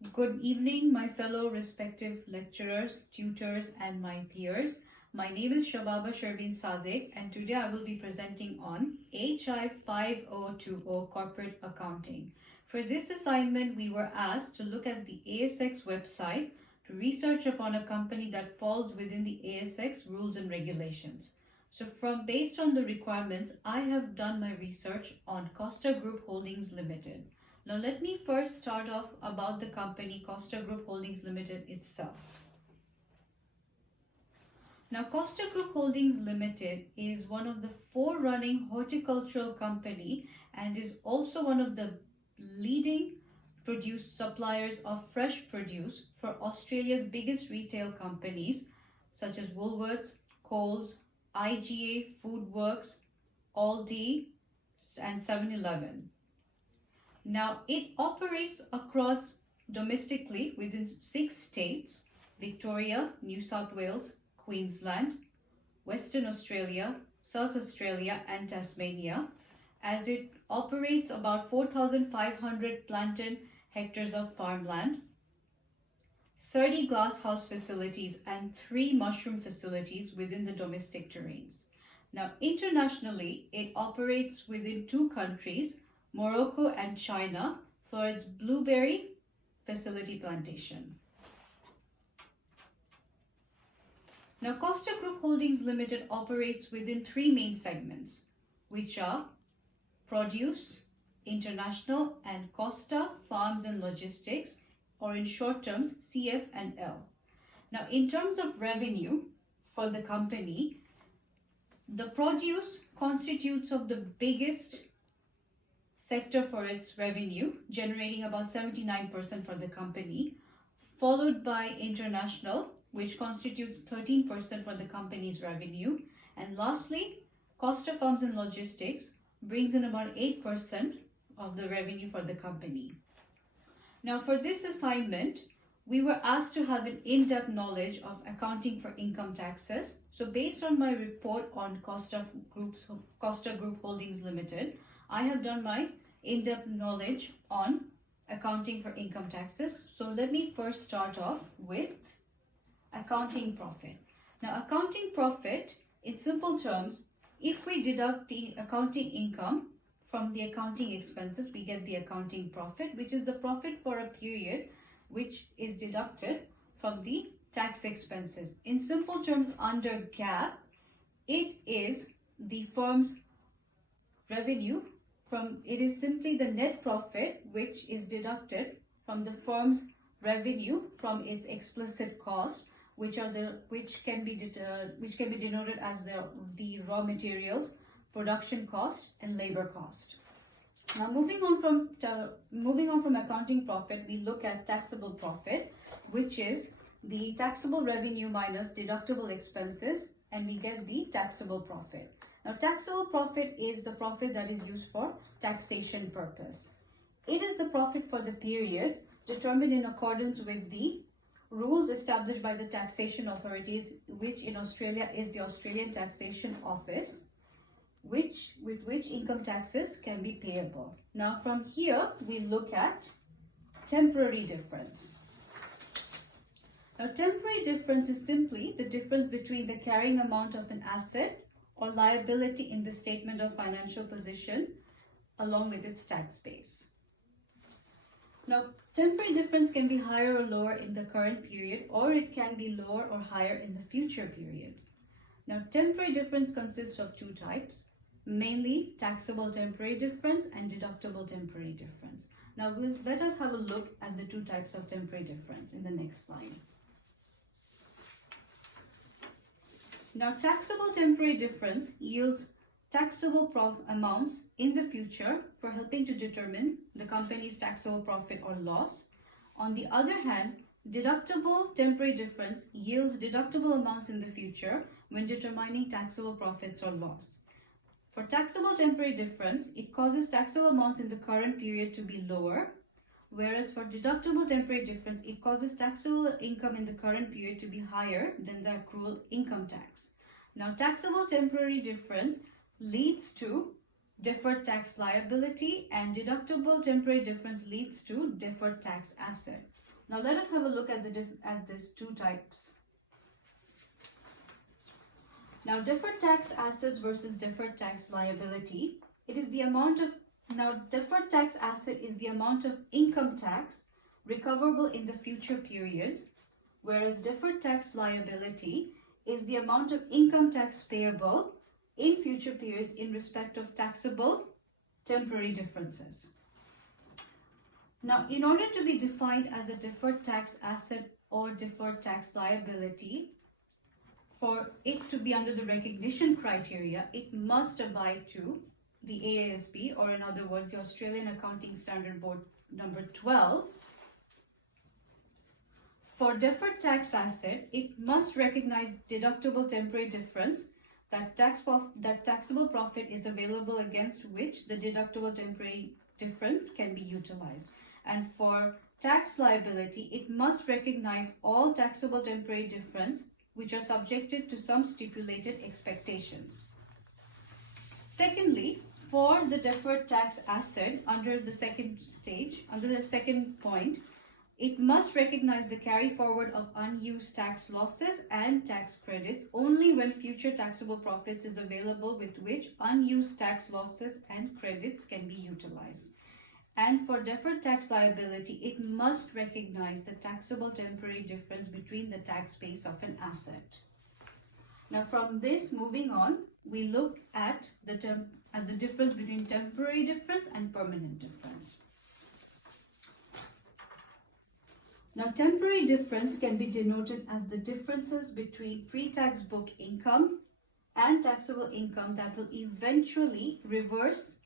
Good evening, my fellow respective lecturers, tutors, and my peers. My name is Shababa Shervin Sadiq, and today I will be presenting on HI 5020 Corporate Accounting. For this assignment, we were asked to look at the ASX website to research upon a company that falls within the ASX rules and regulations. So based on the requirements, I have done my research on Costa Group Holdings Limited. Now let me first start off about the company Costa Group Holdings Limited itself. Now Costa Group Holdings Limited is one of the forerunning horticultural company and is also one of the leading suppliers of fresh produce for Australia's biggest retail companies such as Woolworths, Coles, IGA, Foodworks, Aldi, and 7-Eleven. Now, it operates across domestically within 6 states: Victoria, New South Wales, Queensland, Western Australia, South Australia, and Tasmania, as it operates about 4,500 planted hectares of farmland, 30 glasshouse facilities, and 3 mushroom facilities within the domestic terrains. Now, internationally, it operates within 2 countries, Morocco and China, for its blueberry facility plantation. Now, Costa Group Holdings Limited operates within 3 main segments, which are produce, international, and Costa Farms and Logistics, or in short terms, CF and L. Now, in terms of revenue for the company, the produce constitutes of the biggest sector for its revenue, generating about 79% for the company, followed by international, which constitutes 13% for the company's revenue, and lastly, Costa Farms and Logistics brings in about 8% of the revenue for the company. Now, for this assignment, we were asked to have an in-depth knowledge of accounting for income taxes. So based on my report on Costa Group Holdings Limited, I have done my in-depth knowledge on accounting for income taxes. So let me first start off with accounting profit. Now, accounting profit, in simple terms, if we deduct the accounting income from the accounting expenses, we get the accounting profit, which is the profit for a period which is deducted from the tax expenses. In simple terms, under GAAP, it is the firm's revenue it is simply the net profit which is deducted from the firm's revenue from its explicit cost, which can be denoted as the raw materials, production cost, and labor cost. Now, moving on from accounting profit, we look at taxable profit, which is the taxable revenue minus deductible expenses, and we get the taxable profit. Now, taxable profit is the profit that is used for taxation purpose. It is the profit for the period determined in accordance with the rules established by the taxation authorities, which in Australia is the Australian Taxation Office, with which income taxes can be payable. Now, from here, we look at temporary difference. Now, temporary difference is simply the difference between the carrying amount of an asset or liability in the statement of financial position along with its tax base. Now, temporary difference can be higher or lower in the current period, or it can be lower or higher in the future period. Now, temporary difference consists of 2 types, mainly taxable temporary difference and deductible temporary difference. Now, let us have a look at the 2 types of temporary difference in the next slide. Now, taxable temporary difference yields taxable amounts in the future for helping to determine the company's taxable profit or loss. On the other hand, deductible temporary difference yields deductible amounts in the future when determining taxable profits or loss. For taxable temporary difference, it causes taxable amounts in the current period to be lower, whereas for deductible temporary difference, it causes taxable income in the current period to be higher than the accrual income tax. Now, taxable temporary difference leads to deferred tax liability, and deductible temporary difference leads to deferred tax asset. Now let us have a look at these two types. Now, deferred tax assets versus deferred tax liability. It is the amount of, now deferred tax asset is the amount of income tax recoverable in the future period, whereas deferred tax liability is the amount of income tax payable in future periods in respect of taxable temporary differences. Now, in order to be defined as a deferred tax asset or deferred tax liability, for it to be under the recognition criteria, it must abide to the AASB, or in other words, the Australian Accounting Standard Board number 12. For deferred tax asset, it must recognize deductible temporary difference, that taxable profit is available against which the deductible temporary difference can be utilized. And for tax liability, it must recognize all taxable temporary difference which are subjected to some stipulated expectations. Secondly, for the deferred tax asset under the second point, it must recognize the carry forward of unused tax losses and tax credits only when future taxable profits is available with which unused tax losses and credits can be utilized. And for deferred tax liability, it must recognize the taxable temporary difference between the tax base of an asset. Now, from this, moving on, we look at the difference between temporary difference and permanent difference. Now, temporary difference can be denoted as the differences between pre-tax book income and taxable income that will eventually reverse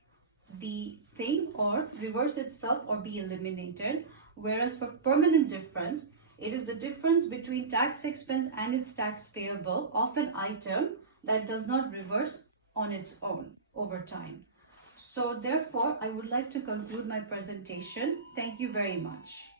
the thing or reverse itself or be eliminated, whereas for permanent difference, it is the difference between tax expense and its tax payable of an item that does not reverse on its own over time. So therefore, I would like to conclude my presentation. Thank you very much.